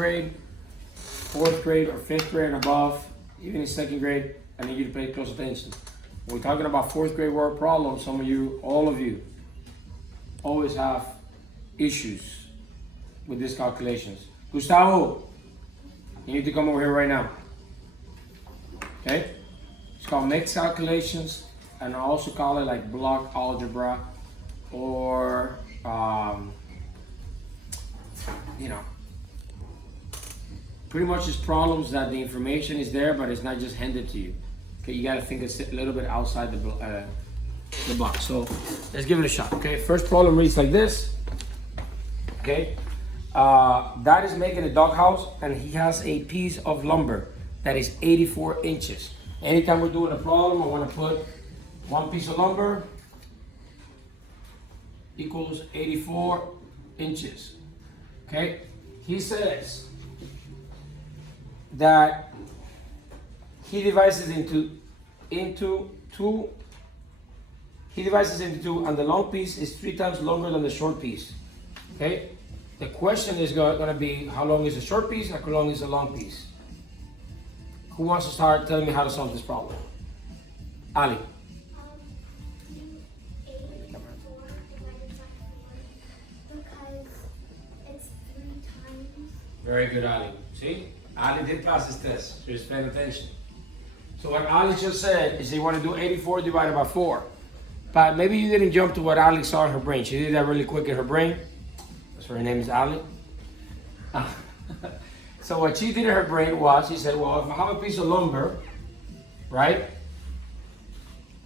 grade, fourth grade, or fifth grade and above, even in second grade, I need you to pay close attention. When we're talking about fourth grade word problems, some of you, all of you, always have issues with these calculations. Gustavo, you need to come over here right now. Okay? It's called mixed calculations, and I also call it like block algebra, or pretty much it's problems that the information is there, but it's not just handed to you. Okay, you gotta think it's a little bit outside the box. So let's give it a shot. Okay, first problem reads like this. Okay, Dad is making a doghouse, and he has a piece of lumber that is 84 inches. Anytime we're doing a problem, I want to put one piece of lumber equals 84 inches. Okay, he says that he divides it into two. He divides it into two, and the long piece is 3 times longer than the short piece. Okay, the question is going to be, how long is the short piece and how long is the long piece? Who wants to start telling me how to solve this problem? Ali. Very good, Ali. See? Ali did pass this test. She was paying attention. So what Ali just said is you want to do 84 divided by 4. But maybe you didn't jump to what Ali saw in her brain. She did that really quick in her brain. That's why her name is Ali. So what she did in her brain was, she said, well, if I have a piece of lumber, right?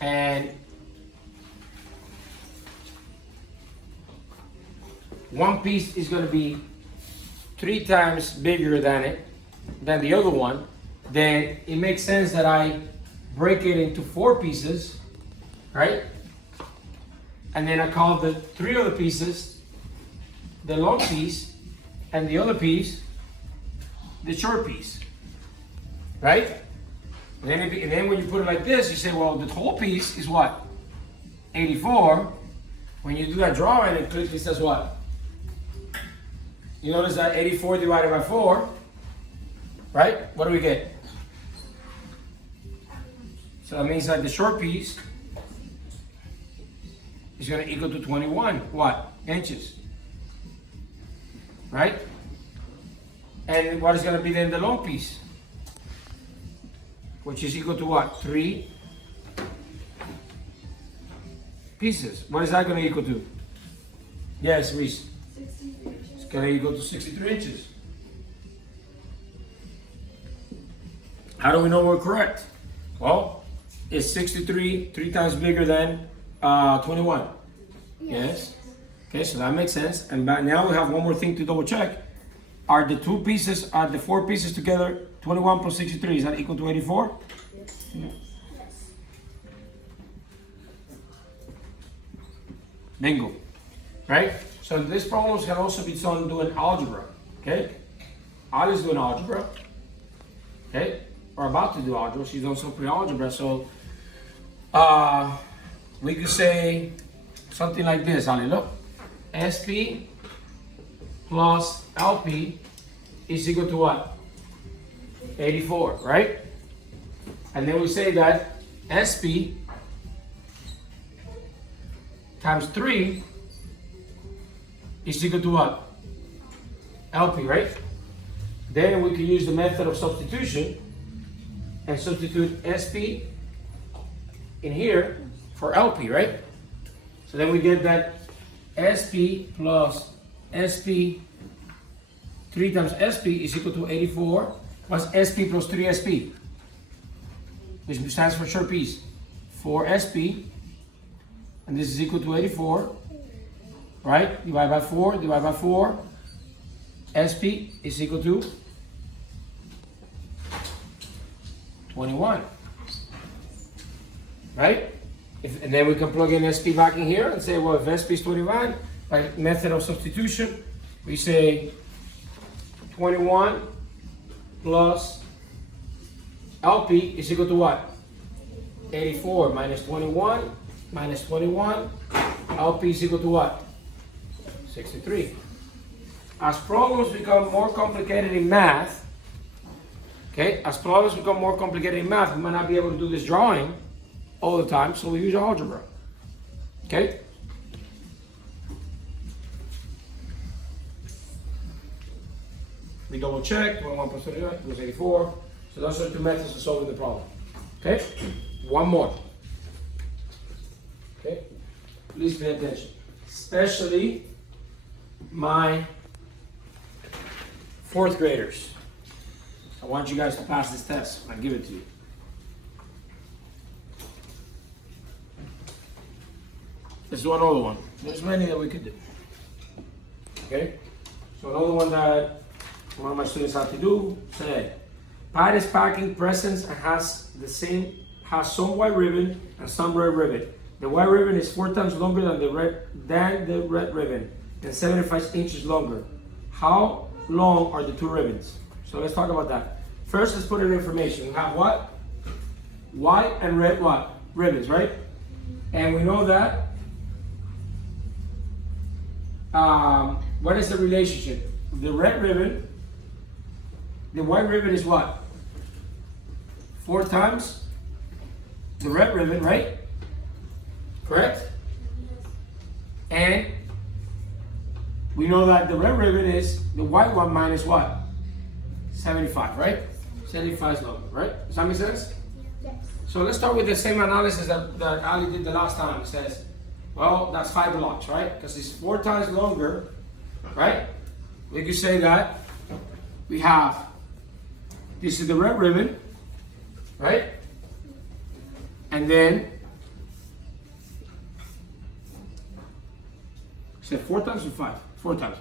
And one piece is going to be 3 times bigger than the other one, then it makes sense that I break it into 4 pieces, right? And then I call the 3 other pieces the long piece, and the other piece the short piece, right? And then when you put it like this, you say, well, the whole piece is what? 84. When you do that drawing, it clearly says what? You notice that 84 divided by 4, right? What do we get? So that means that the short piece is going to equal to 21, what? Inches, right? And what is going to be then the long piece? Which is equal to what? 3 pieces. What is that going to equal to? Yes, Reese. 63 inches. It's going to equal to 63 inches. How do we know we're correct? Well, it's 63 3 times bigger than 21. Yes. Okay, so that makes sense. And now we have one more thing to double check. Are the 4 pieces together 21 plus 63? Is that equal to 84? Yes. Yeah. Bingo. Right? So this problem can also be solved doing algebra. Okay? Ali's doing algebra. Okay? We're about to do algebra. She's done some pre-algebra. So we could say something like this, Ali. Look. SP plus LP is equal to what? 84, right? And then we say that SP times 3 is equal to what? LP, right? Then we can use the method of substitution and substitute SP in here for LP, right? So then we get that SP plus SP, 3 times SP is equal to 84, plus SP plus 3SP, which stands for short piece. 4SP, and this is equal to 84, right? Divide by 4, divide by 4. SP is equal to 21, right? And then we can plug in SP back in here and say, well, if SP is 21, by method of substitution, we say 21 plus LP is equal to what? 84 minus 21 minus 21. LP is equal to what? 63. as problems become more complicated in math, okay, as problems become more complicated in math, we might not be able to do this drawing all the time, so we use algebra, okay? We double check, 1 plus 29 equals 84. So those are 2 methods of solving the problem, okay? One more, okay? Please pay attention, especially my 4th graders. I want you guys to pass this test when I give it to you. This is another one. There's many that we could do. Okay? So another one that one of my students had to do today. Pat is packing presents and has some white ribbon and some red ribbon. The white ribbon is 4 times longer than the red ribbon and 75 inches longer. How long are the 2 ribbons? So let's talk about that. First, let's put in information. We have what? White and red what? Ribbons, right? And we know that. What is the relationship? The red ribbon, the white ribbon is what? 4 times the red ribbon, right? Correct? And we know that the red ribbon is the white one minus what? 75, right? 75 is longer, right? Does that make sense? Yes. So let's start with the same analysis that Ali did the last time. It says, well, that's 5 blocks, right? Because it's 4 times longer, right? We could say that we have, this is the red ribbon, right? And then, said 4 times or 5? 4 times.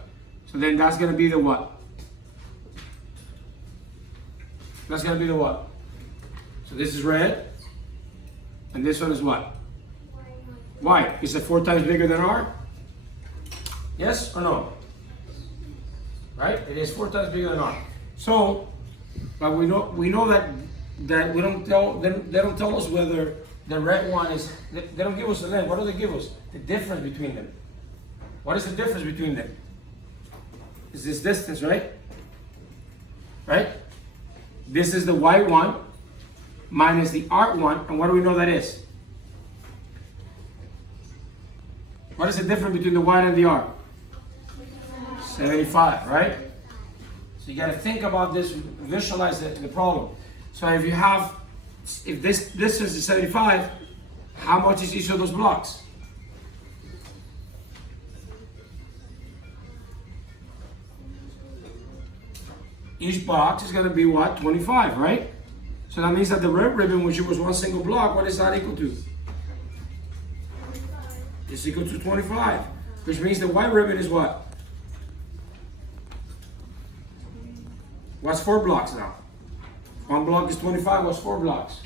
So then that's going to be the what? That's going to be the what? So this is red, and this one is what? White. Is it 4 times bigger than R? Yes or no? Right? It is 4 times bigger than R. So, but we know that we don't tell them. They don't tell us whether the red one is. They don't give us the length. What do they give us? The difference between them. What is the difference between them? Is this distance, right? Right? This is the white one minus the art one, and what do we know that is? What is the difference between the white and the art? 75, right? So you got to think about this, visualize the problem. So if you have, if this distance is 75, how much is each of those blocks? Each box is going to be what? 25, right? So that means that the red ribbon, which was 1 single block, what is that equal to? It's equal to 25, which means the white ribbon is what? What's 4 blocks now? 1 block is 25, what's 4 blocks?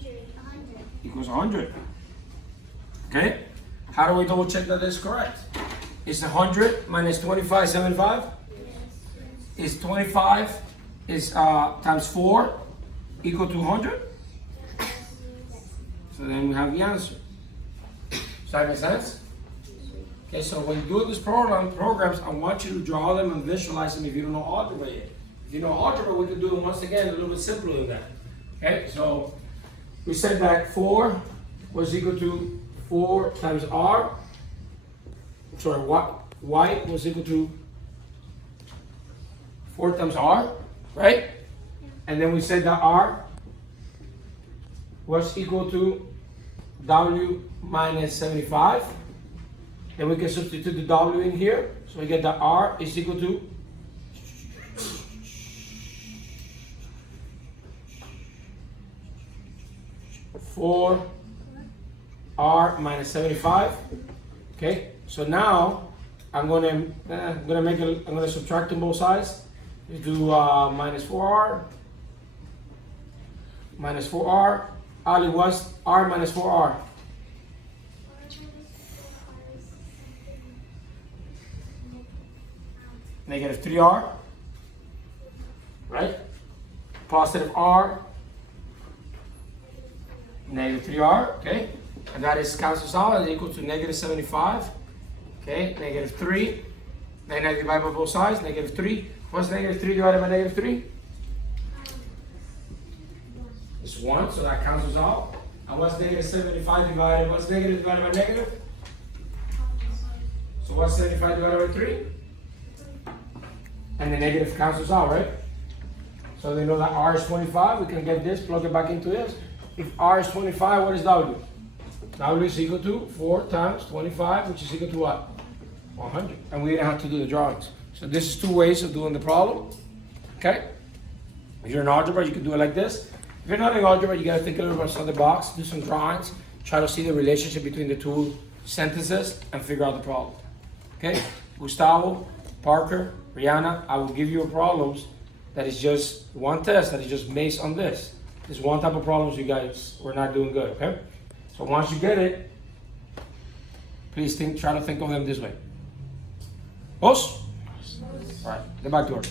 100. Equals 100. Okay? How do we double check that is correct? Is 100 minus 25 75? Is 25 times 4 equal to 100? So then we have the answer. Does that make sense? Okay, so when you do these programs, I want you to draw them and visualize them if you don't know algebra yet. If you know algebra, we can do them once again a little bit simpler than that. Okay, so we said that 4 was equal to 4 times R. Sorry, Y was equal to 4 times R, right? And then we said that R was equal to W minus 75. And we can substitute the W in here. So we get that R is equal to 4R minus 75. Okay, so now I'm gonna subtract on both sides. We do minus 4R. Minus 4R. Ali, what's R minus 4R? Negative 3R, right? Positive R, negative 3R, okay? And that is cancels out and equal to negative 75, okay? Negative 3 Then I divide by both sides, -3. What's -3 divided by -3? It's 1, so that cancels out. And what's -75 divided? What's negative divided by negative? So what's 75 divided by 3? And the negative cancels out, right? So they know that R is 25. We can get this, plug it back into this. If R is 25, what is W? W is equal to 4 times 25, which is equal to what? 100. And we didn't have to do the drawings. So this is 2 ways of doing the problem. Okay? If you're in algebra, you can do it like this. If you're not in algebra, you gotta think a little bit outside the box, do some drawings, try to see the relationship between the 2 sentences, and figure out the problem. Okay? Gustavo, Parker, Rihanna, I will give you a problems that is just one test that is just based on this. This one type of problems you guys were not doing good, okay? So once you get it, please try to think of them this way. Boss? All right, get back to work.